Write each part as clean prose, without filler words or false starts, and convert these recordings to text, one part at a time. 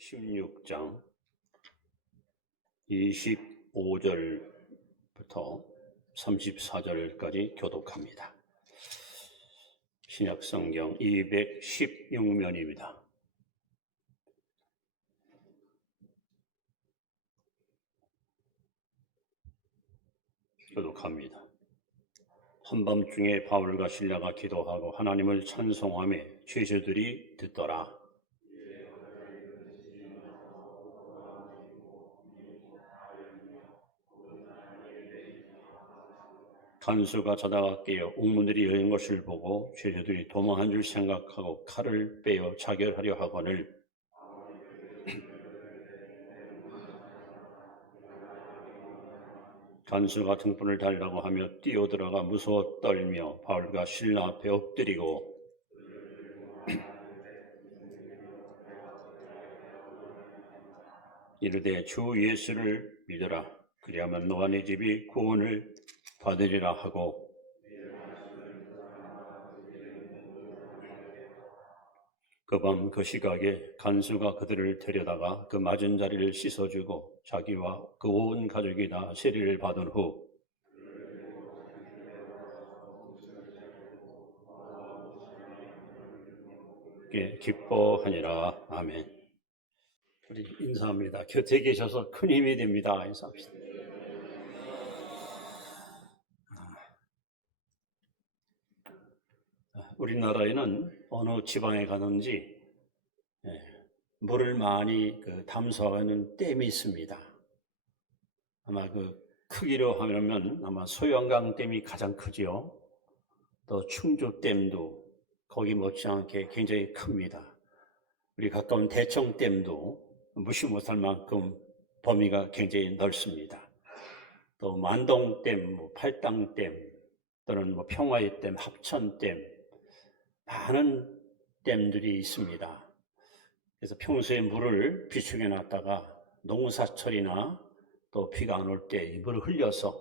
16장 25절부터 34절까지 교독합니다. 신약성경 216면입니다. 교독합니다. 한밤중에 바울과 실라가 기도하고 하나님을 찬송하며 죄수들이 듣더라. 간수가 자다가 깨어 옥문들이 여는 것을 보고 죄수들이 도망한 줄 생각하고 칼을 빼어 자결하려 하거늘 간수가 등불을 달라고 하며 뛰어들어가 무서워 떨며 바울과 실라 앞에 엎드리고 이르되 주 예수를 믿어라. 그리하면 너와 네 집이 구원을 받으리라 하고 그 밤 그 시각에 간수가 그들을 데려다가 그 맞은 자리를 씻어주고 자기와 그 온 가족이 다 세례를 받은 후 기뻐하니라. 아멘. 우리 인사합니다. 곁에 계셔서 큰 힘이 됩니다. 인사합시다. 우리나라에는 어느 지방에 가든지 물을 많이 담수하는 댐이 있습니다. 아마 그 크기로 하면 아마 소양강 댐이 가장 크지요. 또 충주 댐도 거기 못지않게 굉장히 큽니다. 우리 가까운 대청 댐도 무시 못할 만큼 범위가 굉장히 넓습니다. 또 만동 댐, 팔당 댐, 또는 평화의 댐, 합천 댐, 많은 댐들이 있습니다. 그래서 평소에 물을 비축해 놨다가 농사철이나 또 비가 안 올 때 물을 흘려서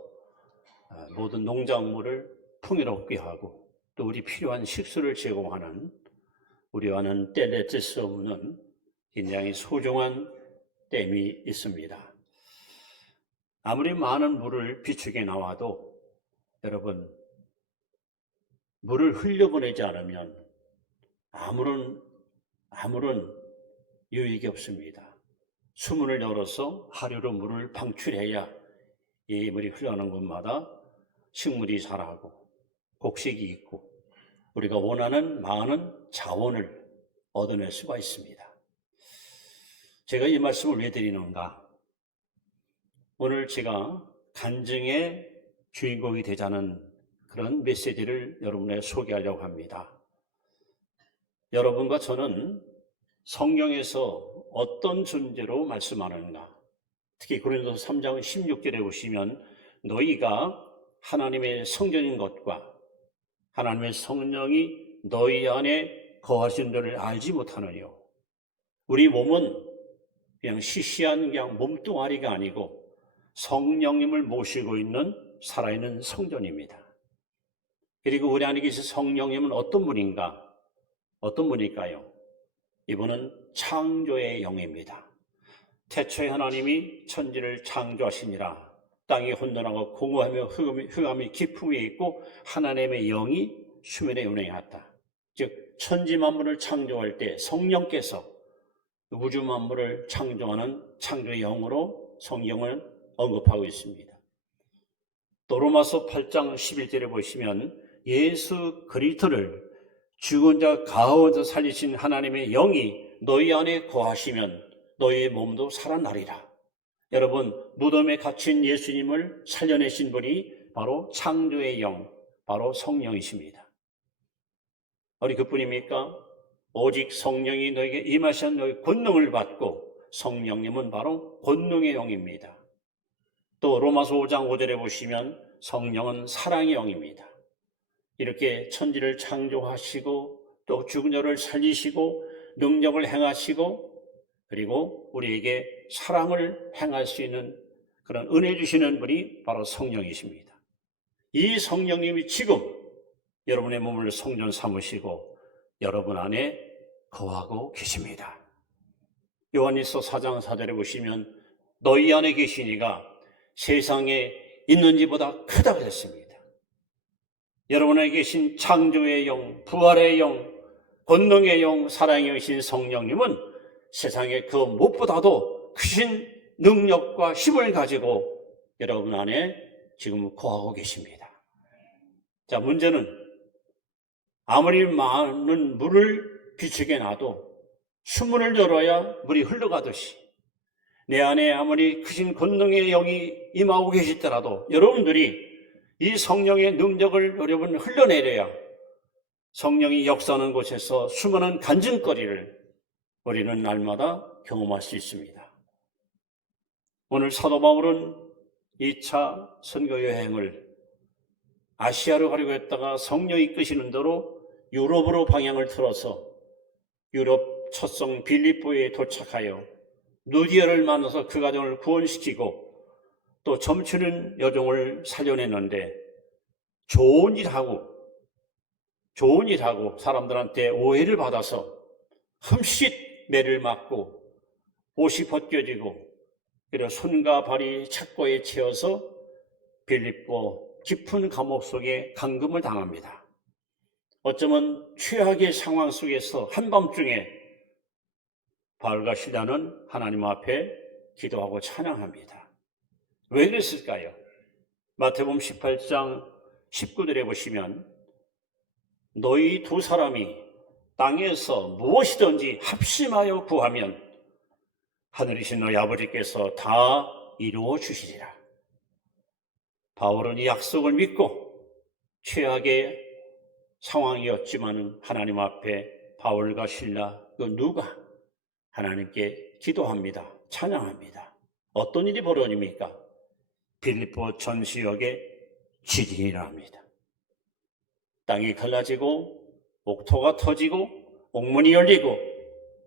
모든 농작물을 풍요롭게 하고 또 우리 필요한 식수를 제공하는 우리와는 떼낼 수 없는 굉장히 소중한 댐이 있습니다. 아무리 많은 물을 비축해 나와도 여러분 물을 흘려보내지 않으면 아무런 유익이 없습니다. 수문을 열어서 하류로 물을 방출해야 이 물이 흘러가는 곳마다 식물이 자라고 곡식이 있고 우리가 원하는 많은 자원을 얻어낼 수가 있습니다. 제가 이 말씀을 왜 드리는가? 오늘 제가 간증의 주인공이 되자는 그런 메시지를 여러분에게 소개하려고 합니다. 여러분과 저는 성경에서 어떤 존재로 말씀하는가? 특히 고린도서 3장 16절에 보시면 너희가 하나님의 성전인 것과 하나님의 성령이 너희 안에 거하신 줄을 알지 못하느뇨. 우리 몸은 그냥 시시한 그냥 몸뚱아리가 아니고 성령님을 모시고 있는 살아있는 성전입니다. 그리고 우리 안에 계신 성령님은 어떤 분인가? 어떤 분일까요? 이분은 창조의 영입니다. 태초에 하나님이 천지를 창조하시니라. 땅이 혼돈하고 공허하며 흑암이 깊음에 있고 하나님의 영이 수면에 운행하였다. 즉 천지 만물을 창조할 때 성령께서 우주 만물을 창조하는 창조의 영으로 성경을 언급하고 있습니다. 또 로마서 8장 11절에 보시면 예수 그리스도를 죽은 자 가운데서 살리신 하나님의 영이 너희 안에 거하시면 너희의 몸도 살아나리라. 여러분 무덤에 갇힌 예수님을 살려내신 분이 바로 창조의 영, 바로 성령이십니다. 어디 그뿐입니까? 오직 성령이 너에게 임하신 너희 권능을 받고 성령님은 바로 권능의 영입니다. 또 로마서 5장 5절에 보시면 성령은 사랑의 영입니다. 이렇게 천지를 창조하시고 또 죽은 자를 살리시고 능력을 행하시고 그리고 우리에게 사랑을 행할 수 있는 그런 은혜 주시는 분이 바로 성령이십니다. 이 성령님이 지금 여러분의 몸을 성전 삼으시고 여러분 안에 거하고 계십니다. 요한일서 4장 4절에 보시면 너희 안에 계신 이가 세상에 있는 이보다 크다 그랬습니다. 여러분에게 계신 창조의 영, 부활의 영, 권능의 영, 사랑의 여신 성령님은 세상에 그 무엇보다도 크신 능력과 힘을 가지고 여러분 안에 지금 거하고 계십니다. 자, 문제는 아무리 많은 물을 비추게 놔도 수문을 열어야 물이 흘러가듯이 내 안에 아무리 크신 권능의 영이 임하고 계시더라도 여러분들이 이 성령의 능력을 여러분 흘러내려야 성령이 역사하는 곳에서 수많은 간증거리를 우리는 날마다 경험할 수 있습니다. 오늘 사도 바울은 2차 선교 여행을 아시아로 가려고 했다가 성령이 이끄시는 대로 유럽으로 방향을 틀어서 유럽 첫성 빌립보에 도착하여 누디아를 만나서 그 가정을 구원시키고 또 점치는 여종을 살려냈는데 좋은 일하고 사람들한테 오해를 받아서 흠칫 매를 맞고 옷이 벗겨지고 그리고 손과 발이 착고에 채어서 빌립보 깊은 감옥 속에 감금을 당합니다. 어쩌면 최악의 상황 속에서 한밤중에 바울과 실라는 하나님 앞에 기도하고 찬양합니다. 왜 그랬을까요? 마태복음 18장 19절에 보시면 너희 두 사람이 땅에서 무엇이든지 합심하여 구하면 하늘이신 너희 아버지께서 다 이루어 주시리라. 바울은 이 약속을 믿고 최악의 상황이었지만 하나님 앞에 바울과 실라 그 누가 하나님께 기도합니다. 찬양합니다. 어떤 일이 벌어집니까? 빌립보 전 지역에 지진이 납니다. 땅이 갈라지고 옥토가 터지고 옥문이 열리고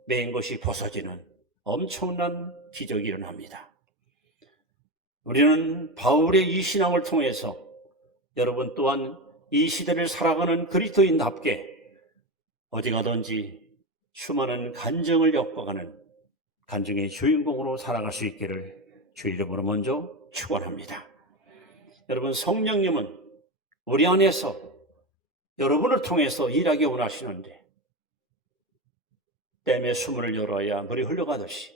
맨 것이 벗어지는 엄청난 기적이 일어납니다. 우리는 바울의 이 신앙을 통해서 여러분 또한 이 시대를 살아가는 그리스도인답게 어디 가든지 수많은 간증을 엮어가는 간증의 주인공으로 살아갈 수 있기를 주 이름으로 먼저 축원합니다. 여러분, 성령님은 우리 안에서 여러분을 통해서 일하기 원하시는데 댐의 수문을 열어야 물이 흘러가듯이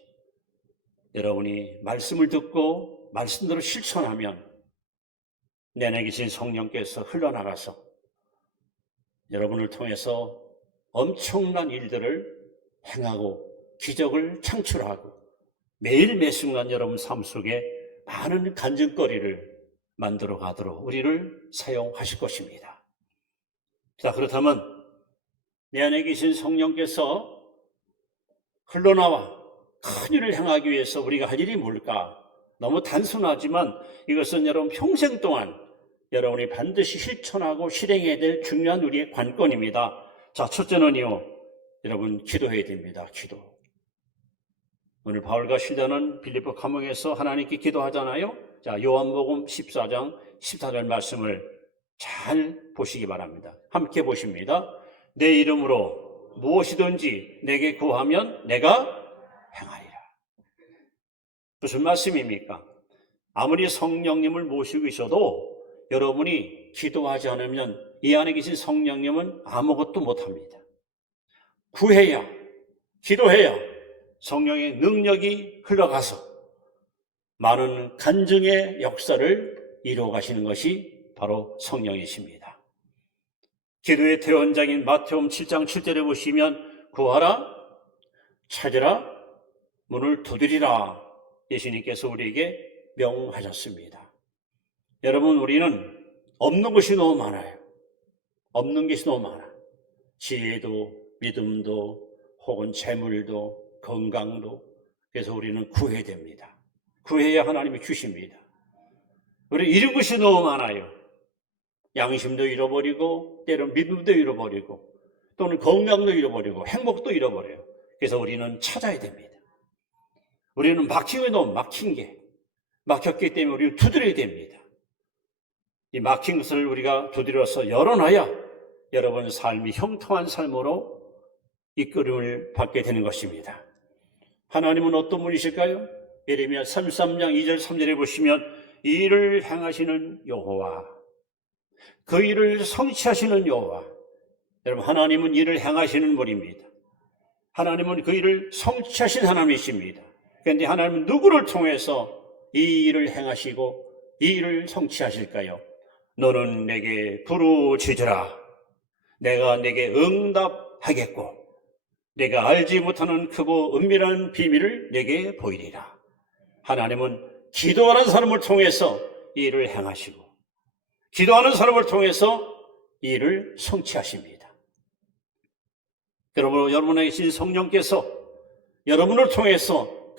여러분이 말씀을 듣고 말씀대로 실천하면 내 안에 계신 성령께서 흘러나가서 여러분을 통해서 엄청난 일들을 행하고 기적을 창출하고 매일 매 순간 여러분 삶 속에 많은 간증거리를 만들어 가도록 우리를 사용하실 것입니다. 자, 그렇다면 내 안에 계신 성령께서 흘러나와 큰 일을 행하기 위해서 우리가 할 일이 뭘까? 너무 단순하지만 이것은 여러분 평생 동안 여러분이 반드시 실천하고 실행해야 될 중요한 우리의 관건입니다. 자, 첫째는요, 여러분 기도해야 됩니다. 기도. 오늘 바울과 실라는 빌립보 감옥에서 하나님께 기도하잖아요. 자, 요한복음 14장 14절 말씀을 잘 보시기 바랍니다. 함께 보십니다. 내 이름으로 무엇이든지 내게 구하면 내가 행하리라. 무슨 말씀입니까? 아무리 성령님을 모시고 계셔도 여러분이 기도하지 않으면 이 안에 계신 성령님은 아무것도 못합니다. 구해야, 기도해야 성령의 능력이 흘러가서 많은 간증의 역사를 이루어 가시는 것이 바로 성령이십니다. 기도의 대원장인 마태복음 7장 7절에 보시면 구하라, 찾으라, 문을 두드리라 예수님께서 우리에게 명하셨습니다. 여러분, 우리는 없는 것이 너무 많아요. 없는 것이 너무 많아. 지혜도 믿음도 혹은 재물도 건강도. 그래서 우리는 구해야 됩니다. 구해야 하나님이 주십니다. 우리 잃은 것이 너무 많아요. 양심도 잃어버리고 때로는 믿음도 잃어버리고 또는 건강도 잃어버리고 행복도 잃어버려요. 그래서 우리는 찾아야 됩니다. 우리는 막힌 게 너무 막힌 게 막혔기 때문에 우리는 두드려야 됩니다. 이 막힌 것을 우리가 두드려서 열어놔야 여러분 삶이 형통한 삶으로 이끌음을 받게 되는 것입니다. 하나님은 어떤 분이실까요? 예레미야 33장 2절 3절에 보시면 이 일을 행하시는 여호와, 그 일을 성취하시는 여호와. 여러분, 하나님은 일을 행하시는 분입니다. 하나님은 그 일을 성취하신 하나님이십니다. 그런데 하나님은 누구를 통해서 이 일을 행하시고 이 일을 성취하실까요? 너는 내게 부르짖으라. 내가 내게 응답하겠고 내가 알지 못하는 크고 은밀한 비밀을 내게 보이리라. 하나님은 기도하는 사람을 통해서 이 일을 행하시고 기도하는 사람을 통해서 이 일을 성취하십니다. 여러분에게 계신 성령께서 여러분을 통해서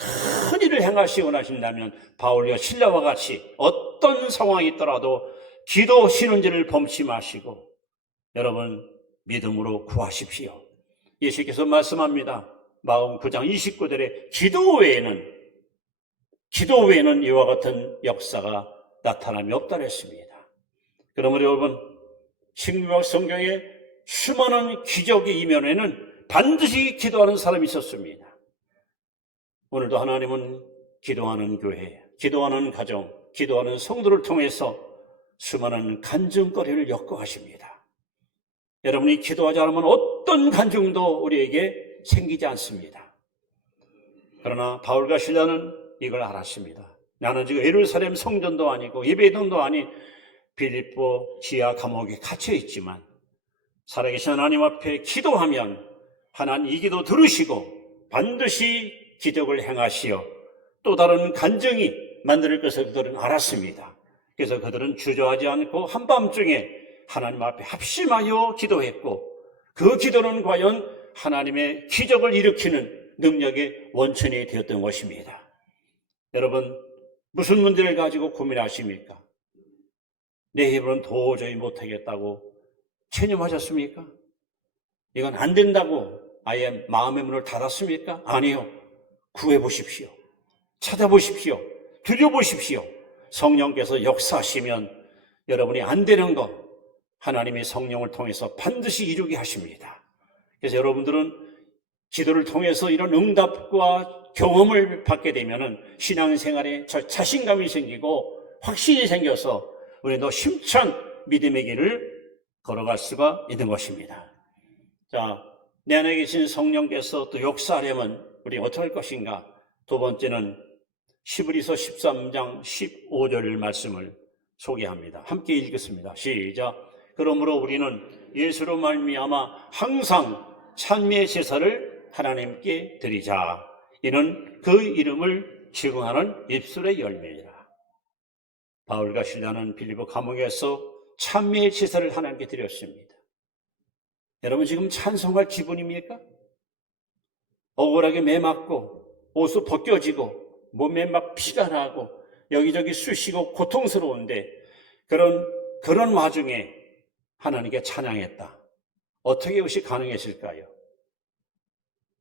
큰 일을 행하시고 나신다면 바울과 실라와 같이 어떤 상황이 있더라도 기도 신은지를 범치 마시고 여러분 믿음으로 구하십시오. 예수께서 말씀합니다. 마가복음 9장 29절에 기도 외에는 이와 같은 역사가 나타남이 없다 했습니다. 그러므로 여러분, 신구약 성경에 수많은 기적의 이면에는 반드시 기도하는 사람이 있었습니다. 오늘도 하나님은 기도하는 교회, 기도하는 가정, 기도하는 성도를 통해서 수많은 간증거리를 엮어가십니다. 여러분이 기도하지 않으면 어떤 간증도 우리에게 생기지 않습니다. 그러나 바울과 실라는 이걸 알았습니다. 나는 지금 예루살렘 성전도 아니고 예배당도 아닌 빌립보 지하 감옥에 갇혀 있지만 살아계신 하나님 앞에 기도하면 하나님 이 기도 들으시고 반드시 기적을 행하시어 또 다른 간증이 만들 것을 그들은 알았습니다. 그래서 그들은 주저하지 않고 한밤중에 하나님 앞에 합심하여 기도했고 그 기도는 과연 하나님의 기적을 일으키는 능력의 원천이 되었던 것입니다. 여러분, 무슨 문제를 가지고 고민하십니까? 내 힘으로는 도저히 못하겠다고 체념하셨습니까? 이건 안 된다고 아예 마음의 문을 닫았습니까? 아니요. 구해보십시오. 찾아보십시오. 들여보십시오. 성령께서 역사하시면 여러분이 안 되는 것 하나님의 성령을 통해서 반드시 이루게 하십니다. 그래서 여러분들은 기도를 통해서 이런 응답과 경험을 받게 되면 신앙생활에 자신감이 생기고 확신이 생겨서 우리 더 힘찬 믿음의 길을 걸어갈 수가 있는 것입니다. 자, 내 안에 계신 성령께서 또 역사하려면 우리 어떻게 할 것인가? 두 번째는 히브리서 13장 15절 말씀을 소개합니다. 함께 읽겠습니다. 시작. 그러므로 우리는 예수로 말미암아 항상 찬미의 제사를 하나님께 드리자. 이는 그 이름을 증언하는 입술의 열매이라. 바울과 실라는 빌립보 감옥에서 찬미의 제사를 하나님께 드렸습니다. 여러분 지금 찬송할 기분입니까? 억울하게 매맞고 옷이 벗겨지고 몸에 막 피가 나고 여기저기 쑤시고 고통스러운데 그런 와중에 하나님께 찬양했다. 어떻게 이것이 가능했을까요?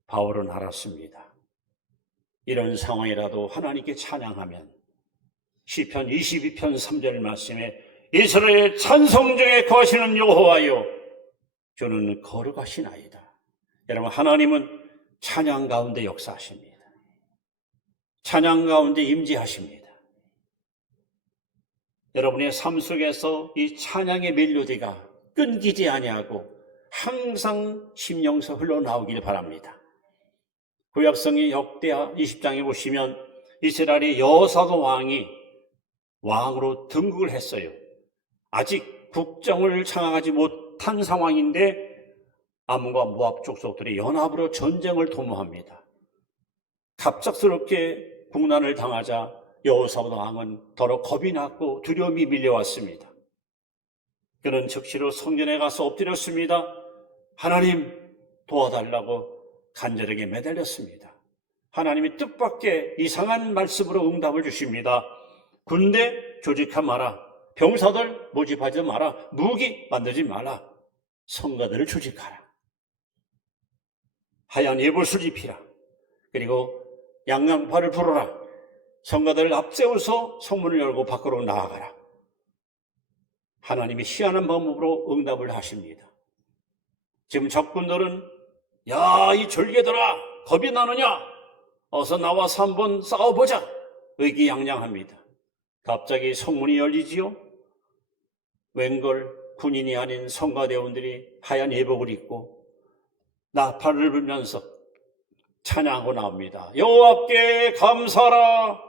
바울은 알았습니다. 이런 상황이라도 하나님께 찬양하면 시편 22편 3절 말씀에 이스라엘 찬송 중에 거하시는 여호와여 주는 거룩하시나이다. 여러분 하나님은 찬양 가운데 역사하십니다. 찬양 가운데 임재하십니다. 여러분의 삶 속에서 이 찬양의 멜로디가 끊기지 아니하고 항상 심령서 흘러나오길 바랍니다. 구약성의 역대하 20장에 보시면 이스라엘의 여호사밧 왕이 왕으로 등극을 했어요. 아직 국정을 장악하지 못한 상황인데 암몬과 모압 족속들이 연합으로 전쟁을 도모합니다. 갑작스럽게 국난을 당하자 여호사밧 왕은 더러 겁이 났고 두려움이 밀려왔습니다. 그는 즉시로 성전에 가서 엎드렸습니다. 하나님 도와달라고 간절하게 매달렸습니다. 하나님이 뜻밖의 이상한 말씀으로 응답을 주십니다. 군대 조직하지 마라. 병사들 모집하지 마라. 무기 만들지 마라. 성가들을 조직하라. 하얀 예봇을 입히라. 그리고 양양파를 불어라. 성가들을 앞세워서 성문을 열고 밖으로 나아가라. 하나님이 희한한 방법으로 응답을 하십니다. 지금 적군들은 야, 이 절개들아 겁이 나느냐? 어서 나와서 한번 싸워보자. 의기양양합니다. 갑자기 성문이 열리지요. 웬걸 군인이 아닌 성가대원들이 하얀 예복을 입고 나팔을 불면서 찬양하고 나옵니다. 여호와께 감사하라.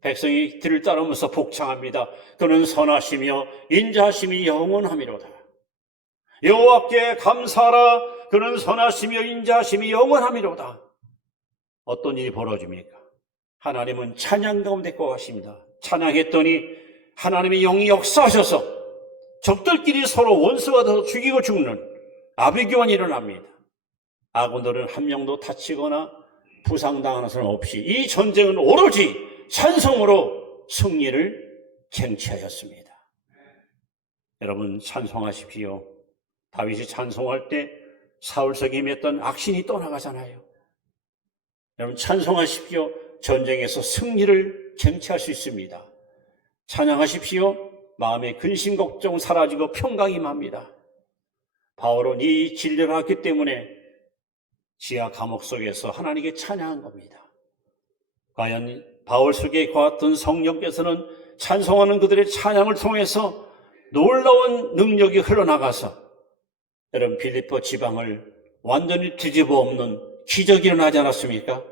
백성이 뒤를 따르면서 복창합니다. 그는 선하시며 인자하심이 영원하미로다. 여호와께 감사하라. 그는 선하시며 인자하심이 영원하미로다. 어떤 일이 벌어집니까? 하나님은 찬양 가운데 거하십니다. 찬양했더니 하나님의 영이 역사하셔서 적들끼리 서로 원수가 돼서 죽이고 죽는 아비규환이 일어납니다. 아군들은 한 명도 다치거나 부상당하는 사람 없이 이 전쟁은 오로지 찬송으로 승리를 쟁취하였습니다. 여러분 찬송하십시오. 다윗이 찬송할 때 사울에게 임했던 악신이 떠나가잖아요. 여러분 찬송하십시오. 전쟁에서 승리를 쟁취할 수 있습니다. 찬양하십시오. 마음의 근심 걱정 사라지고 평강이 임합니다. 바울은 이 진리를 알기 때문에 지하 감옥 속에서 하나님께 찬양한 겁니다. 과연 바울 속에 거했던 성령께서는 찬송하는 그들의 찬양을 통해서 놀라운 능력이 흘러나가서 여러분 빌립보 지방을 완전히 뒤집어 엎는 기적이 일어나지 않았습니까?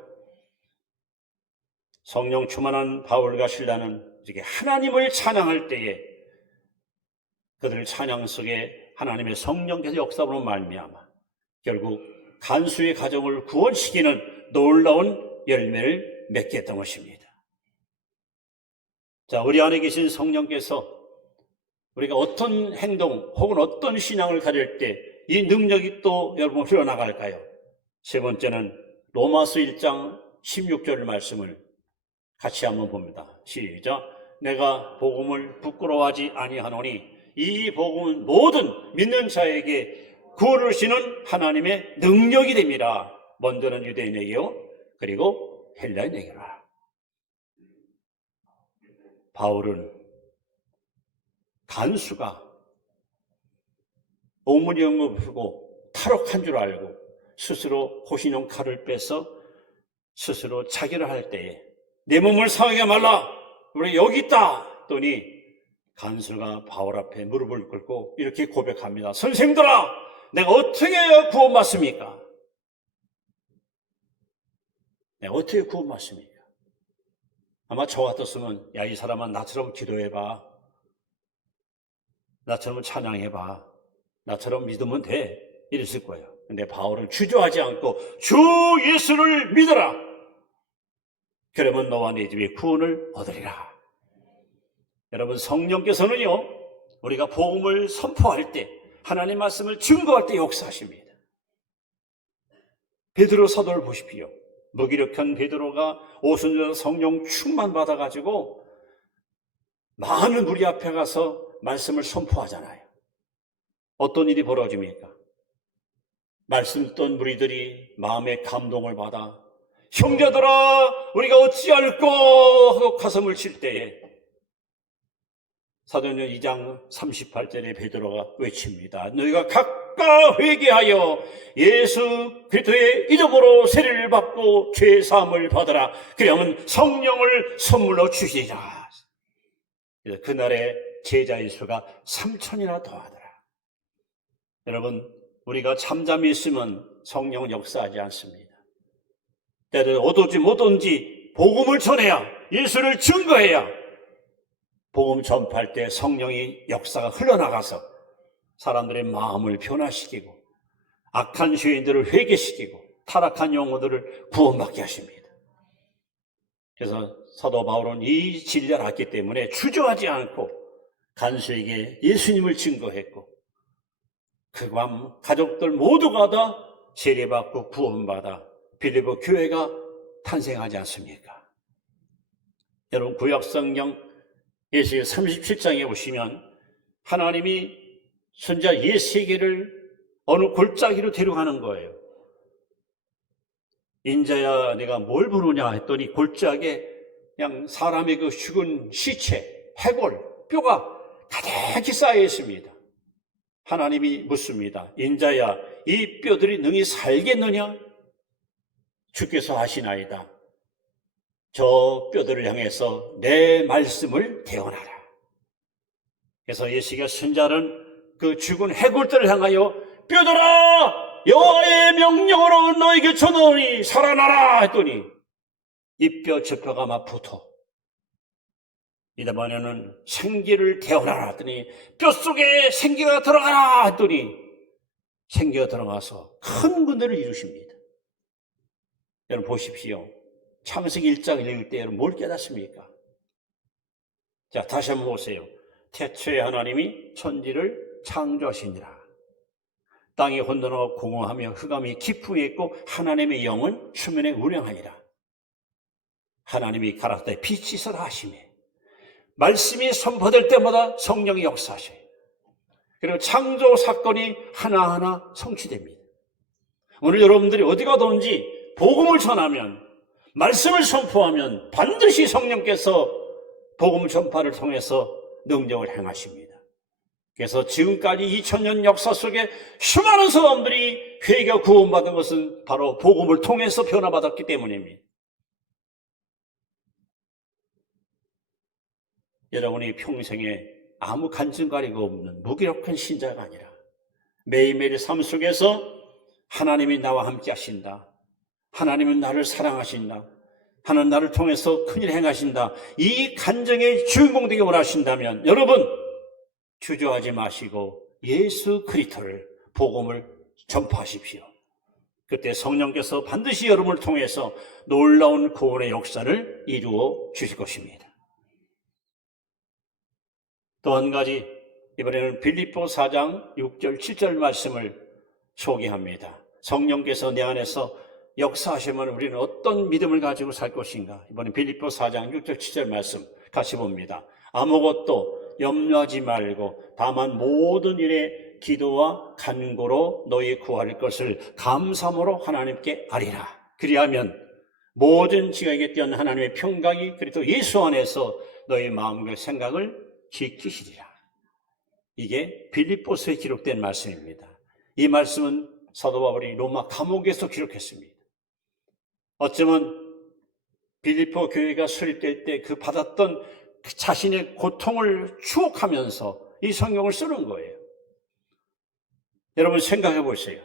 성령 충만한 바울과 실라는 이렇게 하나님을 찬양할 때에 그들 찬양 속에 하나님의 성령께서 역사로 말미암아 결국 간수의 가정을 구원시키는 놀라운 열매를 맺게 했던 것입니다. 자, 우리 안에 계신 성령께서 우리가 어떤 행동 혹은 어떤 신앙을 가질 때 이 능력이 또 여러분 흘러나갈까요? 세 번째는 로마서 1장 16절 말씀을 같이 한번 봅니다. 시작. 내가 복음을 부끄러워하지 아니하노니 이 복음은 모든 믿는 자에게 구원을 주시는 하나님의 능력이 됩니다. 먼저는 유대인에게요. 그리고 헬라인에게라. 바울은 간수가 오문영을 부르고 탈옥한 줄 알고 스스로 호신용 칼을 빼서 스스로 자결을 할 때에 내 몸을 상하게 말라. 우리 여기 있다. 했더니 간수가 바울 앞에 무릎을 꿇고 이렇게 고백합니다. 선생들아, 내가 어떻게 해야 구원받습니까? 내가 어떻게 구원받습니까? 아마 저 같았으면 야, 이 사람아 나처럼 기도해봐. 나처럼 찬양해봐. 나처럼 믿으면 돼. 이랬을 거예요. 근데 바울은 주저하지 않고 주 예수를 믿어라. 그러면 너와 네 집이 구원을 얻으리라. 여러분 성령께서는요. 우리가 복음을 선포할 때 하나님 말씀을 증거할 때 역사하십니다. 베드로 사도를 보십시오. 무기력한 베드로가 오순절 성령 충만 받아가지고 많은 무리 앞에 가서 말씀을 선포하잖아요. 어떤 일이 벌어집니까? 말씀 듣던 무리들이 마음의 감동을 받아 형제들아 우리가 어찌할꼬 하고 가슴을 칠 때에 사도행전 2장 38절에 베드로가 외칩니다. 너희가 각각 회개하여 예수 그리스도의 이름으로 세례를 받고 죄 사함을 받으라. 그러면 성령을 선물로 주시리라. 그날에 제자의 수가 3,000이나 더하더라. 여러분 우리가 잠잠히 있으면 성령은 역사하지 않습니다. 때를 오든지 못오든지 복음을 전해야 예수를 증거해야 복음 전파할 때 성령이 역사가 흘러나가서 사람들의 마음을 변화시키고 악한 죄인들을 회개시키고 타락한 영혼들을 구원받게 하십니다. 그래서 사도 바울은 이 진리를 알기 때문에 주저하지 않고 간수에게 예수님을 증거했고 그 밤 가족들 모두가 다 세례받고 구원받아 빌립보 교회가 탄생하지 않습니까? 여러분 구약성경 예수의 37장에 보시면 하나님이 선지자 예세계를 어느 골짜기로 데려가는 거예요. 인자야 내가 뭘 부르냐 했더니 골짜기에 그냥 사람의 그 죽은 시체, 해골, 뼈가 가득히 쌓여 있습니다. 하나님이 묻습니다. 인자야 이 뼈들이 능히 살겠느냐? 주께서 하시나이다. 저 뼈들을 향해서 내 말씀을 대언하라. 그래서 예수가 선자는 그 죽은 해골들을 향하여 뼈들아 여호와의 명령으로 너에게 전하오니 살아나라 했더니 이 뼈 저 뼈가 막 붙어 이번에는 생기를 대언하라 했더니 뼛속에 생기가 들어가라 했더니 생기가 들어가서 큰 군대를 이루십니다. 여러분 보십시오. 창세기 1장 읽을 때 여러분 뭘 깨닫습니까? 자, 다시 한번 보세요. 태초에 하나님이 천지를 창조하시니라. 땅이 혼돈하고 공허하며 흑암이 깊음에 있고 하나님의 영은 수면에 운행하니라. 하나님이 가라사대 빛이 있어라 하시매 말씀이 선포될 때마다 성령이 역사하셔요. 그리고 창조 사건이 하나하나 성취됩니다. 오늘 여러분들이 어디 가든지 복음을 전하면 말씀을 선포하면 반드시 성령께서 복음 전파를 통해서 능력을 행하십니다. 그래서 지금까지 2000년 역사 속에 수많은 사람들이 회개와 구원받은 것은 바로 복음을 통해서 변화받았기 때문입니다. 여러분이 평생에 아무 간증가리가 없는 무기력한 신자가 아니라 매일매일 삶 속에서 하나님이 나와 함께 하신다. 하나님은 나를 사랑하신다. 하나님 나를 통해서 큰일 행하신다. 이 간증의 주인공 되기 원하신다면 여러분 주저하지 마시고 예수 그리스도를 복음을 전파하십시오. 그때 성령께서 반드시 여러분을 통해서 놀라운 구원의 역사를 이루어 주실 것입니다. 또 한 가지 이번에는 빌립보 4장 6절 7절 말씀을 소개합니다. 성령께서 내 안에서 역사하시면 우리는 어떤 믿음을 가지고 살 것인가? 이번에 빌립보 4장 6절 7절 말씀 같이 봅니다. 아무것도 염려하지 말고 다만 모든 일에 기도와 간구로 너희 구할 것을 감사함으로 하나님께 아리라. 그리하면 모든 지각에 뛰어난 하나님의 평강이 그리스도 예수 안에서 너희 마음과 생각을 지키시리라. 이게 빌립보서에 기록된 말씀입니다. 이 말씀은 사도 바울이 로마 감옥에서 기록했습니다. 어쩌면 빌립보 교회가 설립될 때 그 받았던 그 자신의 고통을 추억하면서 이 성경을 쓰는 거예요. 여러분 생각해 보세요.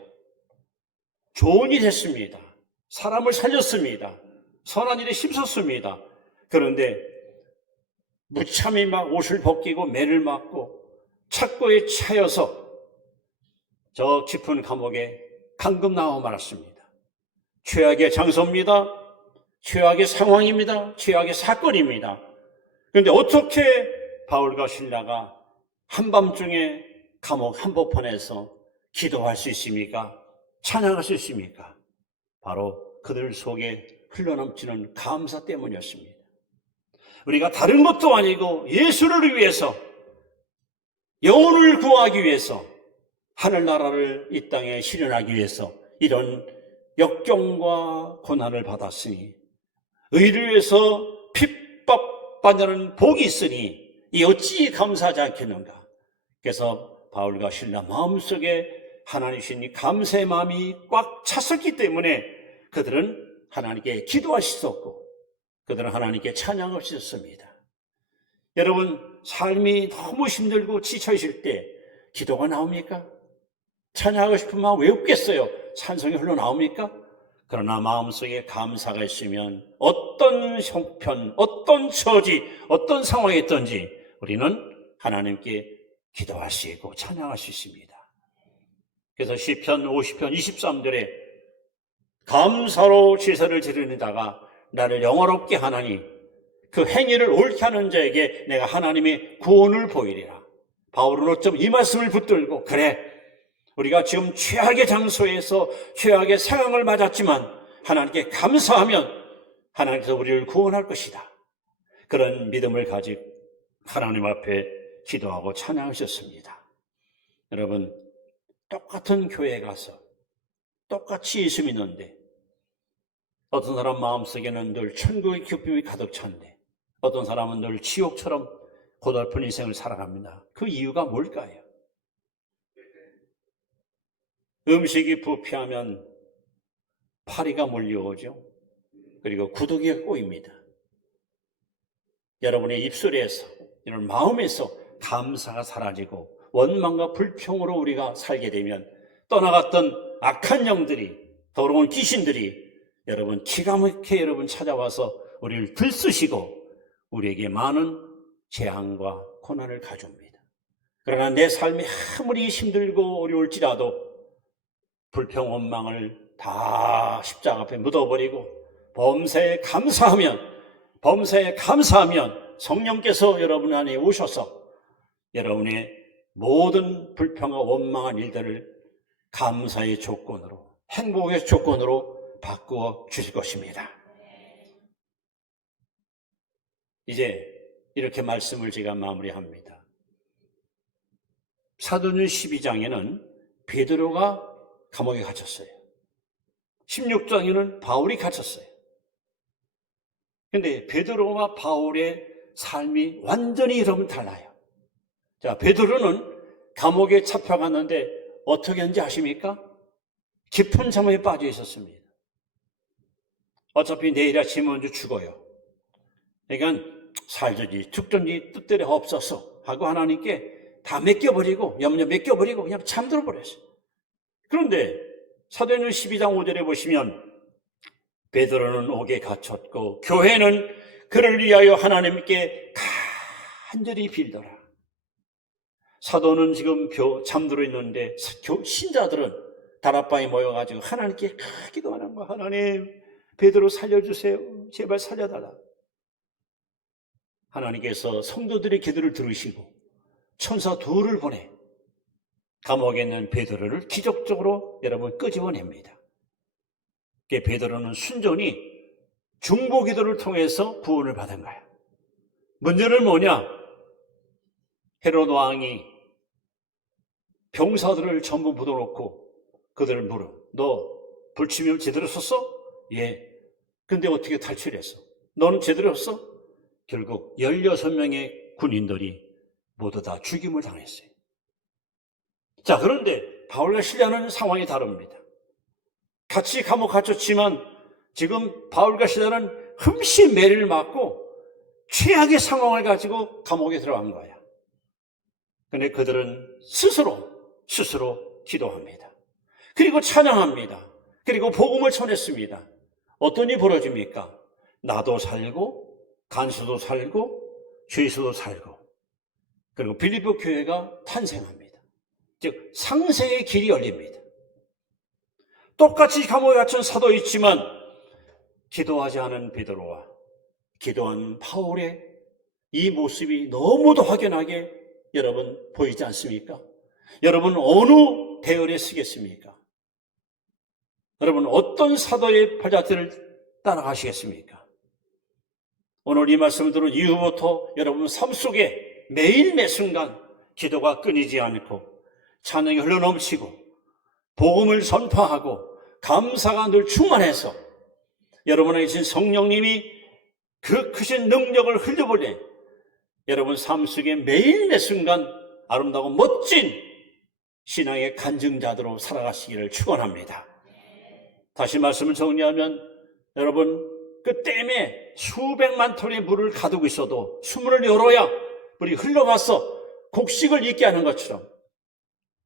좋은 일 했습니다. 사람을 살렸습니다. 선한 일에 힘썼습니다. 그런데 무참히 막 옷을 벗기고 매를 맞고 착고에 차여서 저 깊은 감옥에 감금 나와 말았습니다. 최악의 장소입니다. 최악의 상황입니다. 최악의 사건입니다. 그런데 어떻게 바울과 실라가 한밤중에 감옥 한복판에서 기도할 수 있습니까? 찬양할 수 있습니까? 바로 그들 속에 흘러넘치는 감사 때문이었습니다. 우리가 다른 것도 아니고 예수를 위해서 영혼을 구하기 위해서 하늘나라를 이 땅에 실현하기 위해서 이런 역경과 고난을 받았으니 의를 위해서 핍박받는 복이 있으니 이 어찌 감사하지 않겠는가. 그래서 바울과 실라 마음속에 하나님 주신 감사의 마음이 꽉 찼었기 때문에 그들은 하나님께 기도할 수 없고 그들은 하나님께 찬양할 수 있었습니다. 여러분 삶이 너무 힘들고 지쳐 있을 때 기도가 나옵니까? 찬양하고 싶은 마음 왜 없겠어요? 찬송이 흘러나옵니까? 그러나 마음속에 감사가 있으면 어떤 형편, 어떤 처지, 어떤 상황에 있든지 우리는 하나님께 기도할 수 있고 찬양할 수 있습니다. 그래서 시편 50편 23절에 감사로 제사를 드리다가 나를 영화롭게 하나니 그 행위를 옳게 하는 자에게 내가 하나님의 구원을 보이리라. 바울은 어쩜 이 말씀을 붙들고 그래 우리가 지금 최악의 장소에서 최악의 상황을 맞았지만 하나님께 감사하면 하나님께서 우리를 구원할 것이다. 그런 믿음을 가지고 하나님 앞에 기도하고 찬양하셨습니다. 여러분 똑같은 교회에 가서 똑같이 예수 믿는데 어떤 사람 마음속에는 늘 천국의 기쁨이 가득 찬데 어떤 사람은 늘 지옥처럼 고달픈 인생을 살아갑니다. 그 이유가 뭘까요? 음식이 부패하면 파리가 몰려오죠. 그리고 구더기가 꼬입니다. 여러분의 입술에서, 이런 마음에서 감사가 사라지고 원망과 불평으로 우리가 살게 되면 떠나갔던 악한 영들이, 더러운 귀신들이 여러분 기가 막히게 여러분 찾아와서 우리를 들쑤시고 우리에게 많은 재앙과 고난을 가져옵니다. 그러나 내 삶이 아무리 힘들고 어려울지라도 불평, 원망을 다 십자가 앞에 묻어버리고 범사에 감사하면 성령께서 여러분 안에 오셔서 여러분의 모든 불평과 원망한 일들을 감사의 조건으로, 행복의 조건으로 바꾸어 주실 것입니다. 이제 이렇게 말씀을 제가 마무리합니다. 사도행전 12장에는 베드로가 감옥에 갇혔어요. 16장에는 바울이 갇혔어요. 근데 베드로와 바울의 삶이 완전히 여러분 달라요. 자, 베드로는 감옥에 잡혀갔는데 어떻게 했는지 아십니까? 깊은 잠에 빠져 있었습니다. 어차피 내일 아침에 먼저 죽어요. 그러니까 살든지 죽든지 뜻대로 없어서 하고 하나님께 다 맡겨버리고, 염려 맡겨버리고 그냥 잠들어 버렸어요. 그런데 사도행전 12장 5절에 보시면 베드로는 옥에 갇혔고 교회는 그를 위하여 하나님께 간절히 빌더라. 사도는 지금 잠들어 있는데 신자들은 다락방에 모여가지고 하나님께 기도하는 거야. 하나님, 베드로 살려주세요. 제발 살려달라. 하나님께서 성도들의 기도를 들으시고 천사 둘을 보내 감옥에 있는 베드로를 기적적으로 여러분 끄집어냅니다. 베드로는 순전히 중보 기도를 통해서 구원을 받은 거야. 문제는 뭐냐? 헤롯 왕이 병사들을 전부 묻어놓고 그들을 물어. 너 불치명 제대로 썼어? 예. 근데 어떻게 탈출했어? 너는 제대로 했어? 결국 16명의 군인들이 모두 다 죽임을 당했어요. 자, 그런데 바울과 실라는 상황이 다릅니다. 같이 감옥 갇혔지만 지금 바울과 실라는 흠씨 매를 맞고 최악의 상황을 가지고 감옥에 들어간 거야. 그런데 그들은 스스로 기도합니다. 그리고 찬양합니다. 그리고 복음을 전했습니다. 어떤 일이 벌어집니까? 나도 살고 간수도 살고 죄수도 살고, 그리고 빌립보 교회가 탄생합니다. 즉 상생의 길이 열립니다. 똑같이 감옥에 갇힌 사도 있지만 기도하지 않은 베드로와 기도한 바울의 이 모습이 너무도 확연하게 여러분 보이지 않습니까? 여러분 어느 대열에 서겠습니까? 여러분 어떤 사도의 발자취를 따라가시겠습니까? 오늘 이 말씀을 들은 이후부터 여러분 삶 속에 매일 매 순간 기도가 끊이지 않고 찬양이 흘러넘치고 복음을 전파하고 감사가 늘 충만해서 여러분에게 주신 성령님이 그 크신 능력을 흘려보내 여러분 삶 속에 매일 매 순간 아름다고 멋진 신앙의 간증자들로 살아가시기를 축원합니다. 다시 말씀을 정리하면 여러분 그 댐에 수백만 톤의 물을 가두고 있어도 수문을 열어야 물이 흘러가서 곡식을 잊게 하는 것처럼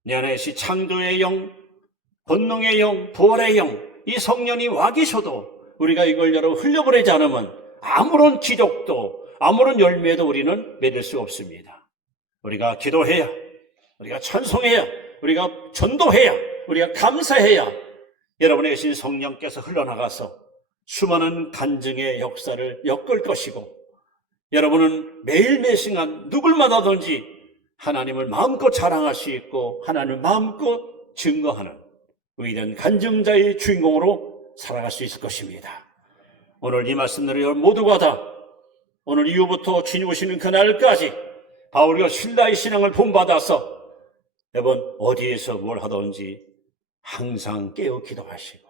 내 안에 계신 창조의 영, 권능의 영, 부활의 영, 이 성령이 와 계셔도 우리가 이걸 여러분 흘려보내지 않으면 아무런 기적도 아무런 열매도 우리는 맺을 수 없습니다. 우리가 기도해야, 우리가 찬송해야, 우리가 전도해야, 우리가 감사해야 여러분의 계신 성령께서 흘러나가서 수많은 간증의 역사를 엮을 것이고 여러분은 매일매일 순간 누굴 만나든지 하나님을 마음껏 자랑할 수 있고 하나님을 마음껏 증거하는 위대한 간증자의 주인공으로 살아갈 수 있을 것입니다. 오늘 이 말씀들을 여러분 모두가 다 오늘 이후부터 주님 오시는 그날까지 바울과 실라의 신앙을 본받아서 여러분 어디에서 뭘 하든지 항상 깨어 기도하시고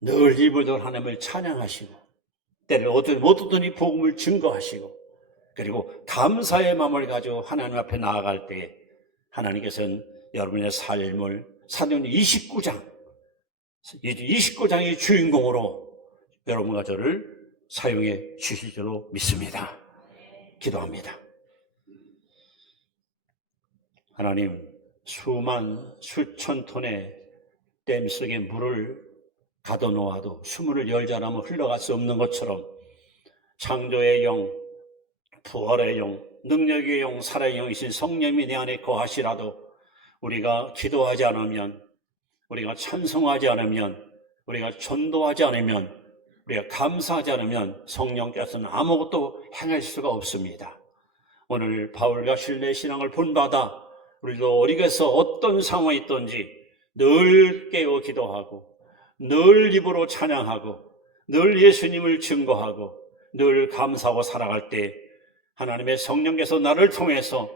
늘 입으로 하나님을 찬양하시고 때를 못 듣더니 복음을 증거하시고 그리고 감사의 마음을 가지고 하나님 앞에 나아갈 때 하나님께서는 여러분의 삶을 사도행전 29장의 주인공으로 여러분과 저를 사용해 주실 줄로 믿습니다. 기도합니다. 하나님, 수천 톤의 댐 속에 물을 가둬놓아도 수문을 열지 않으면 흘러갈 수 없는 것처럼 창조의 영, 부활의 영, 능력의 영, 살아의 영이신 성령이 내 안에 거하시라도 우리가 기도하지 않으면, 우리가 찬송하지 않으면, 우리가 전도하지 않으면, 우리가 감사하지 않으면 성령께서는 아무것도 행할 수가 없습니다. 오늘 바울과 실레의 신앙을 본받아 우리도 어디에서 어떤 상황이 있든지 늘 깨어 기도하고, 늘 입으로 찬양하고, 늘 예수님을 증거하고, 늘 감사하고 살아갈 때 하나님의 성령께서 나를 통해서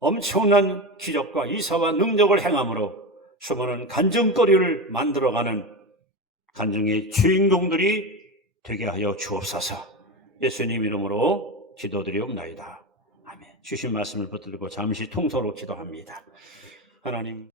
엄청난 기적과 이사와 능력을 행함으로 수많은 간증거리를 만들어가는 간증의 주인공들이 되게 하여 주옵소서. 예수님 이름으로 기도드리옵나이다. 아멘. 주신 말씀을 붙들고 잠시 통서로 기도합니다. 하나님.